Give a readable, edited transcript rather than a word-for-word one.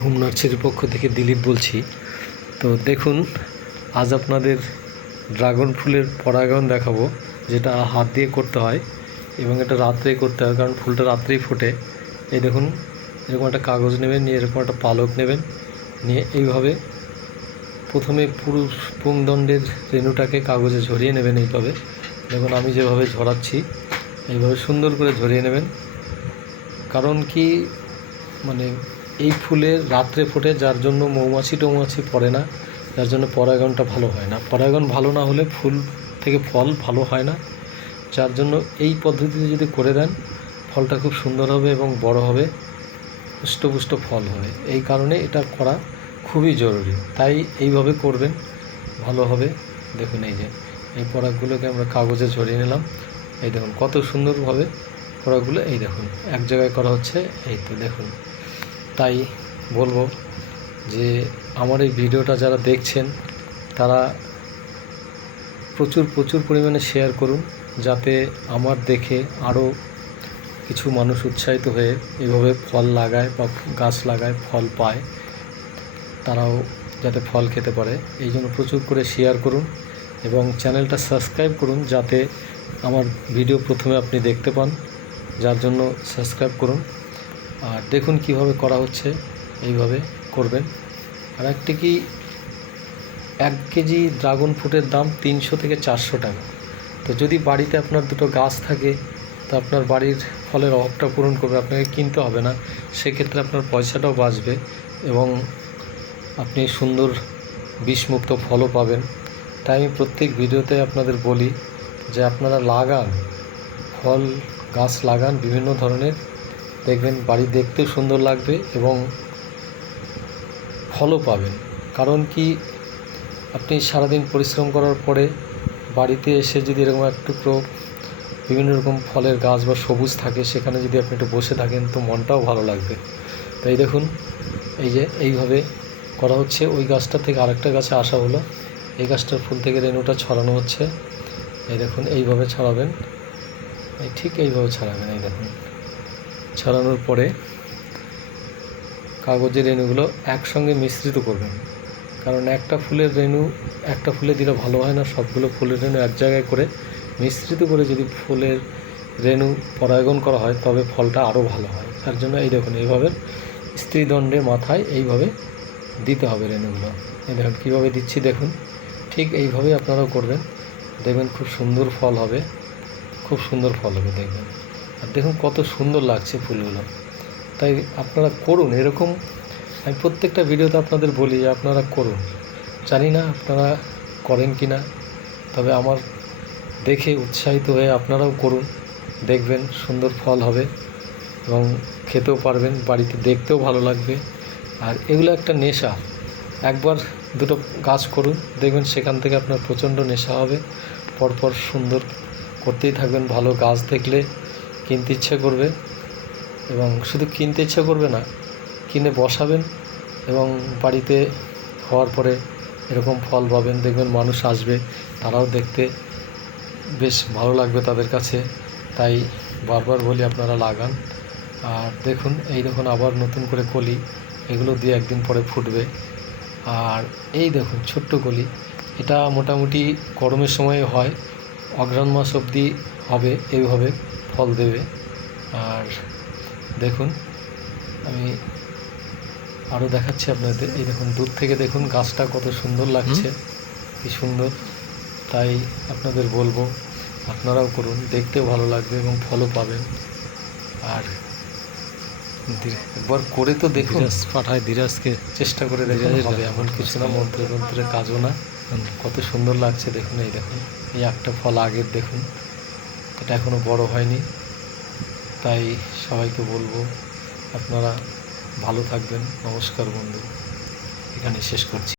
Home নার্সারির পক্ষ থেকে দিলীপ বলছি। তো দেখুন, আজ আপনাদের ড্রাগন ফুলের পরাগায়ন দেখাবো, যেটা হাত দিয়ে করতে হয় এবং এটা রাত্রেই করতে হয়, কারণ ফুলটা রাত্রেই ফোটে। এই দেখুন, এরকম একটা কাগজ নেবেন, নিয়ে এরকম একটা পালক নেবেন, নিয়ে এইভাবে প্রথমে পুরো পুংদণ্ডের রেণুটাকে কাগজে ঝরিয়ে নেবেন। এইভাবে দেখুন আমি যেভাবে ঝরাচ্ছি, এইভাবে সুন্দর করে ঝরিয়ে নেবেন। কারণ কি, মানে এই ফুলের রাত্রে ফোটে, যার জন্য মৌমাছি পড়ে না, যার জন্য পরাগায়নটা ভালো হয় না। পরাগায়ন ভালো না হলে ফুল থেকে ফল ভালো হয় না। যার জন্য এই পদ্ধতিতে যদি করে দেন, ফলটা খুব সুন্দর হবে এবং বড় হবে, পুষ্ট ফল হবে। এই কারণে এটা করা খুবই জরুরি, তাই এইভাবে করবেন, ভালো হবে। দেখুন এই যে এই পরাগগুলোকে আমরা কাগজে ঝরিয়ে নিলাম। এই দেখুন কত সুন্দরভাবে পরাগগুলো, এই দেখুন এক জায়গায় করা হচ্ছে। এই তো দেখুন, তাই বলবো যে আমার এই ভিডিওটা যারা দেখছেন তারা প্রচুর পরিমাণে শেয়ার করুন, যাতে আমার দেখে আরও কিছু মানুষ উৎসাহিত হয়ে এভাবে ফল লাগায় বা গাছ লাগায়, ফল পায়, তারাও যাতে ফল খেতে পারে। এই জন্য প্রচুর করে শেয়ার করুন এবং চ্যানেলটা সাবস্ক্রাইব করুন, যাতে আমার ভিডিও প্রথমে আপনি দেখতে পান। যার জন্য সাবস্ক্রাইব করুন। আর দেখুন কিভাবে করা হচ্ছে, এইভাবে করবেন। আর একটি কি, 1 কেজি ড্রাগন ফ্রুটের দাম 300 থেকে 400 টাকা। তো যদি বাড়িতে আপনার দুটো গাছ থাকে, তো আপনার বাড়ির ফলের অভাবটা পূরণ করবে, আপনাকে কিনতে হবে না। সেক্ষেত্রে আপনার পয়সাটাও বাঁচবে এবং আপনি সুন্দর বিষমুক্ত ফলও পাবেন। তাই আমি প্রত্যেক ভিডিওতে আপনাদের বলি যে আপনারা লাগান, ফল গাছ লাগান বিভিন্ন ধরনের, দেখবেন বাড়ি দেখতেও সুন্দর লাগবে এবং ফলও পাবেন। কারণ কি, আপনি সারাদিন পরিশ্রম করার পরে বাড়িতে এসে যদি এরকম এক টুকরো বিভিন্ন রকম ফলের গাছ বা সবুজ থাকে, সেখানে যদি আপনি একটু বসে থাকেন, তো মনটাও ভালো লাগবে। তাই দেখুন এই যে এইভাবে করা হচ্ছে। ওই গাছটা থেকে আরেকটা গাছে আসা হলো, এই গাছটার ফুল থেকে রেণুটা ছড়ানো হচ্ছে। এই দেখুন এইভাবে ছড়াবেন, ঠিক এইভাবে ছড়াবেন। এই দেখুন ছড়ানোর পরে কাগজের রেণুগুলো একসঙ্গে মিশ্রিত করবেন, কারণ একটা ফুলের রেণু একটা ফুলে দিলে ভালো হয় না। সবগুলো ফুলের রেণু এক জায়গায় করে মিশ্রিত করে যদি ফুলের রেণু পরাগায়ন করা হয়, তবে ফলটা আরও ভালো হয়। তার জন্য এই দেখুন এইভাবে স্ত্রীদণ্ডের মাথায় এইভাবে দিতে হবে রেণুগুলো। এই দেখুন কীভাবে দিচ্ছি, দেখুন ঠিক এইভাবেই আপনারাও করবেন, দেখবেন খুব সুন্দর ফল হবে, খুব সুন্দর ফল হবে দেখবেন। আর দেখুন কত সুন্দর লাগছে ফুলগুলো। তাই আপনারা করুন এরকম। আমি প্রত্যেকটা ভিডিওতে আপনাদের বলি যে আপনারা করুন। জানি না আপনারা করেন কি না, তবে আমার দেখে উৎসাহিত হয়ে আপনারাও করুন, দেখবেন সুন্দর ফল হবে এবং খেতেও পারবেন, বাড়িতে দেখতেও ভালো লাগবে। আর এগুলো একটা নেশা, একবার দুটো গাছ করুন, দেখবেন সেখান থেকে আপনার প্রচণ্ড নেশা হবে। পরপর সুন্দর করতেই থাকবেন। ভালো গাছ দেখলে কিনতে ইচ্ছে করবে, এবং শুধু কিনতে ইচ্ছে করবে না, কিনে বসাবেন এবং বাড়িতে হওয়ার পরে এরকম ফল পাবেন, দেখবেন মানুষ আসবে, তারাও দেখতে বেশ ভালো লাগবে তাদের কাছে। তাই বারবার বলি আপনারা লাগান। আর দেখুন এই দেখুন আবার নতুন করে কলি, এগুলো দিয়ে একদিন পরে ফুটবে। আর এই দেখুন ছোট্ট কলি, এটা মোটামুটি গরমের সময় হয়, অঘ্রাণ মাস অবধি হবে, এইভাবে ফল দেবে। আর দেখুন আমি আরও দেখাচ্ছি আপনাদের। এই দেখুন দূর থেকে দেখুন গাছটা কত সুন্দর লাগছে, কি সুন্দর। তাই আপনাদের বলবো আপনারাও করুন, দেখতেও ভালো লাগবে এবং ফলও পাবেন। আর একবার করে তো দেখুন, পাঠায় ধীরাজকে, চেষ্টা করে দেখুন, হবে এমন কিছু না, মন্ত্রের কাজও না। কত সুন্দর লাগছে দেখুন। এই দেখুন এই একটা ফল আগের দেখুন, এটা এখনও বড় হয়নি। তাই সবাইকে বলবো আপনারা ভালো থাকবেন। নমস্কার বন্ধু, এখানে শেষ করছি।